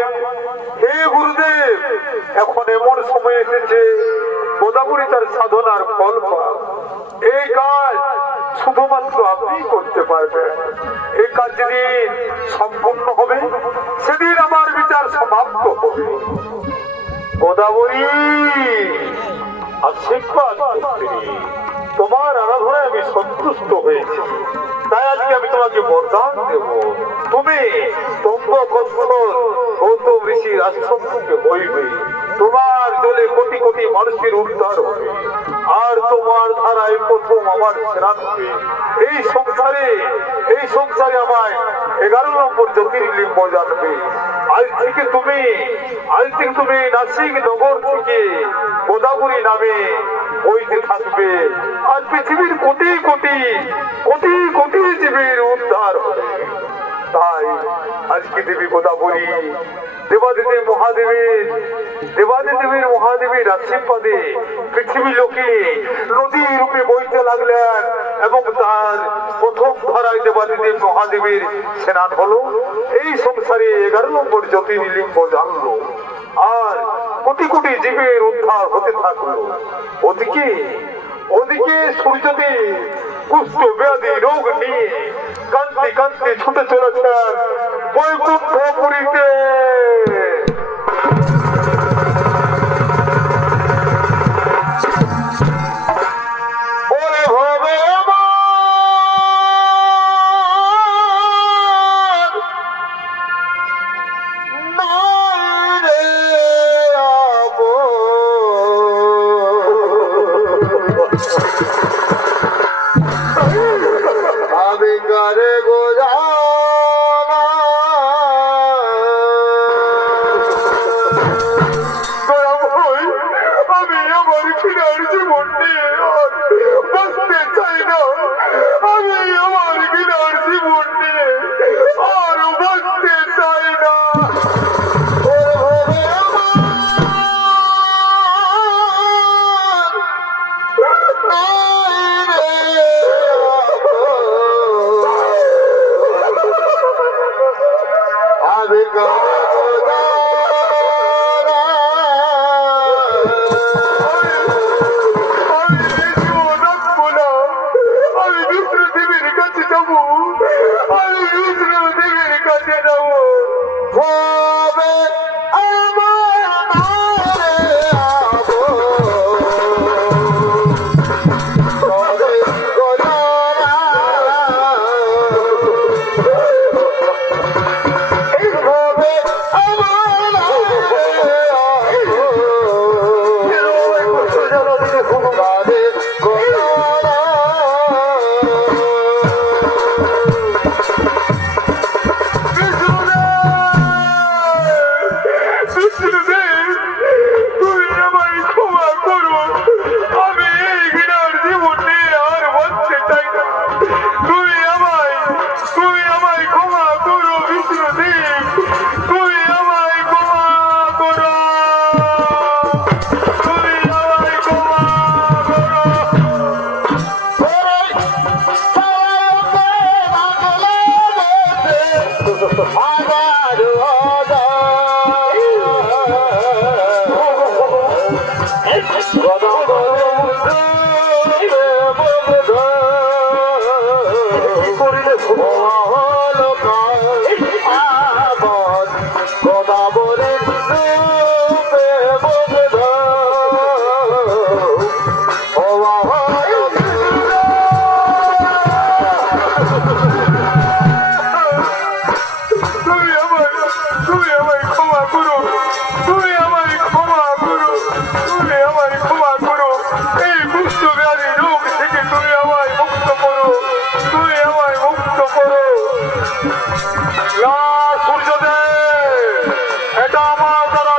মহাদেব, হে গুরুদেব, এখন এমন সময় এসেছে গোদাবরী তার সাধনার ফল পাক। এই কাজ শুধুমাত্র আপনি করতে পারবেন। এই কাজ যেদিন সম্পূর্ণ হবে সেদিন আমার বিচার সমাপ্ত হবে। গোদাবরী, আশীর্বাদ তোমার আরাধনায় আমি সন্তুষ্ট হয়েছি, তাই আজকে আমি তোমাকে বরদান দেব। তুমি গৌতম ঋষির আশ্রম থেকে বইবে, তোমার জলে কোটি কোটি মানুষের উদ্ধার হবে, আর তোমার ধারায় প্রথম আমার স্নান হবে। এই সংসারে আমায় 11 নম্বর জ্যোতির্লিঙ্গ জানবে। আজ থেকে তুমি নাসিক নগর থেকে গোদাবরী নামে বইতে থাকবে, আর পৃথিবীর কোটি কোটি কোটি কোটি জীবের উদ্ধার হবে। তাই আজকে দেবী গোদাবরী দেবাদিদেব মহাদেবের আশীর্বাদে পৃথিবী লোকে নদী রূপে বইতে লাগলেন, এবং তার প্রথম ধারায় দেবাদিদেব মহাদেবের স্নান হলো। এই সংসারে 11 নম্বর জ্যোতির্লিঙ্গ জানলো, আর কোটি কোটি জীবের উদ্ধার হতে থাকলো। ওদিকে সূর্যদেব কুষ্ঠ ব্যাধি রোগ নিয়ে কান্তি কান্তি ছুটে চলেছেন বৈকুণ্ঠপুরীতে। এটা আমার দ্বারা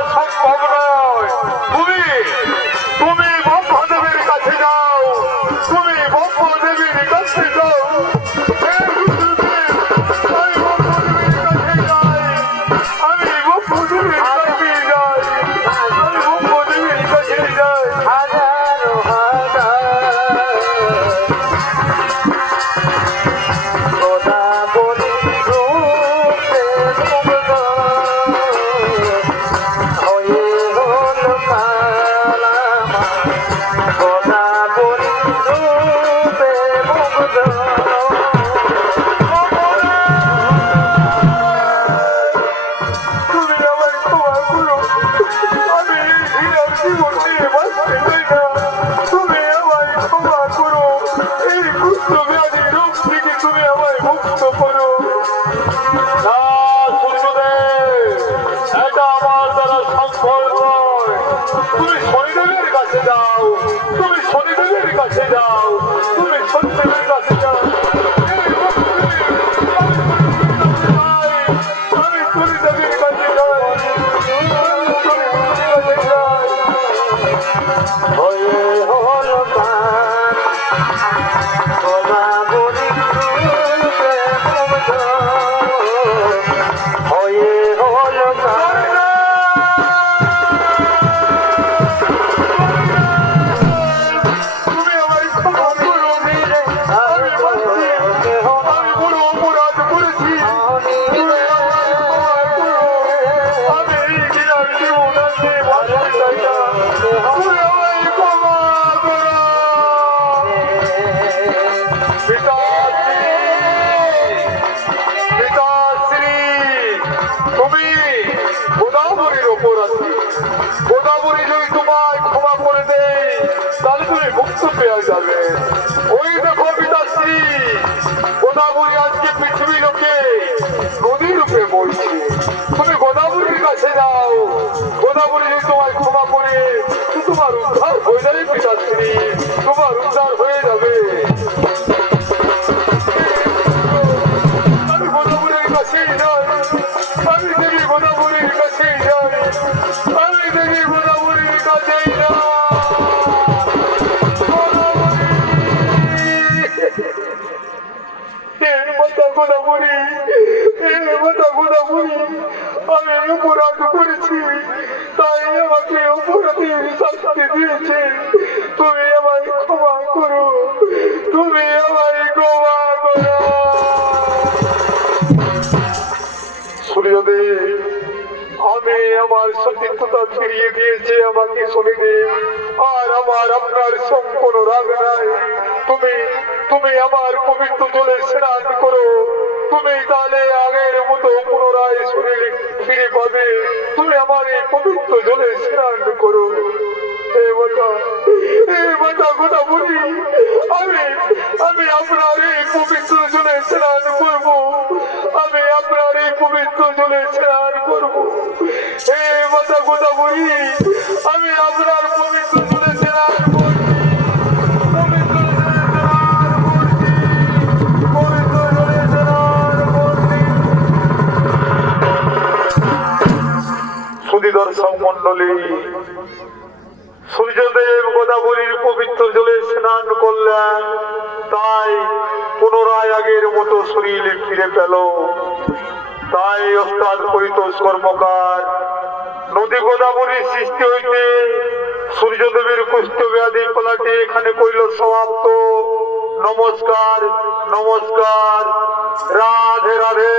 সম্ভব নয়। তুমি শনিদেবের কাছে যাও, তুমি শনিদেবের কাছে যাও, তুমি শনিদেবের কাছে যাও। আমি শনিদেবের কাছে যাই, আমি শনিদেবের কাছে যাই। হয়ে হলো প্রাণ গোদাবরী রূপে মুগ্ধ, হয়ে হলো প্রাণ। তুমি আমায় ক্ষমা করো, আমি বলছি আমি বড় অপরাধ করেছি। তুমি আমায় ক্ষমা করো, আমি এই ঘৃণার জীবন আর নিয়ে বাঁচতে চাই না। তুমি আমায় ক্ষমা করো। পিতাশ্রী, পিতাশ্রী, তুমি গোদাবরীর অপরাধী। গোদাবরী যদি তোমায় ক্ষমা করে দেয় তাহলে তুমি মুক্ত পেয়ে যাবে। ওই দেখো পিতাশ্রী, গোদাবরী আজকে পৃথিবী লোকে নদী রূপে বইছে। তুমি গোদাবরীর কাছে যাও, গোদাবরী যদি তোমায় ক্ষমা করে তোমার উদ্ধার হয়ে যাবে পিতাশ্রী, তোমার উদ্ধার হয়ে যাবে। আমি গোদাবরীর কাছেই যাই, আমি দেবী গোদাবরীর কাছেই যাই, আমি দেবী গোদাবরীর কাছেই যাই। এর মাথা গোদাবরী, এর মাথা গোদাবরী, আমি অপরাধ করেছি, তাই আমাকে অপরাধের শাস্তি দিয়েছে। তুমি আমায় ক্ষমা করো, তুমি আমায় ক্ষমা করো। সূর্যদেব, আমি আমার সতীর্থতা ফিরিয়ে দিয়েছে আমাকে শনিদেব, আর আমার আপনার সঙ্গে কোনো রাগ নাই। তুমি তুমি আমার পবিত্র জলে স্নান করো, তুমি তাহলে আগের মতো পুনরায় শরীর ফিরে পাবে। তুমি আমার এই পবিত্র জলে স্নান করো। গোদাবরী, আমি আপনার এই পবিত্র জলে স্নান করব, আমি আপনার এই পবিত্র জলে স্নান করব। হে মাতা গোদাবরী, আমি আপনার পবিত্র জলে স্নান করব, পবিত্র জলে স্নান করছি, পবিত্র জলে স্নান করছি। সুধী দর্শক মন্ডলী, সূর্যদেব গোদাবরীর পবিত্র জলে স্নান করলেন, তাই পুনরায় আগের মতো শরীর ফিরে পেল। তাই ওস্তাদ পরিতোষ কর্মকার নদী গোদাবরীর সৃষ্টি হইতে সূর্যদেবের কুষ্ঠ ব্যাধি পালাটি এখানে কইল সমাপ্ত। নমস্কার, নমস্কার, রাধে রাধে।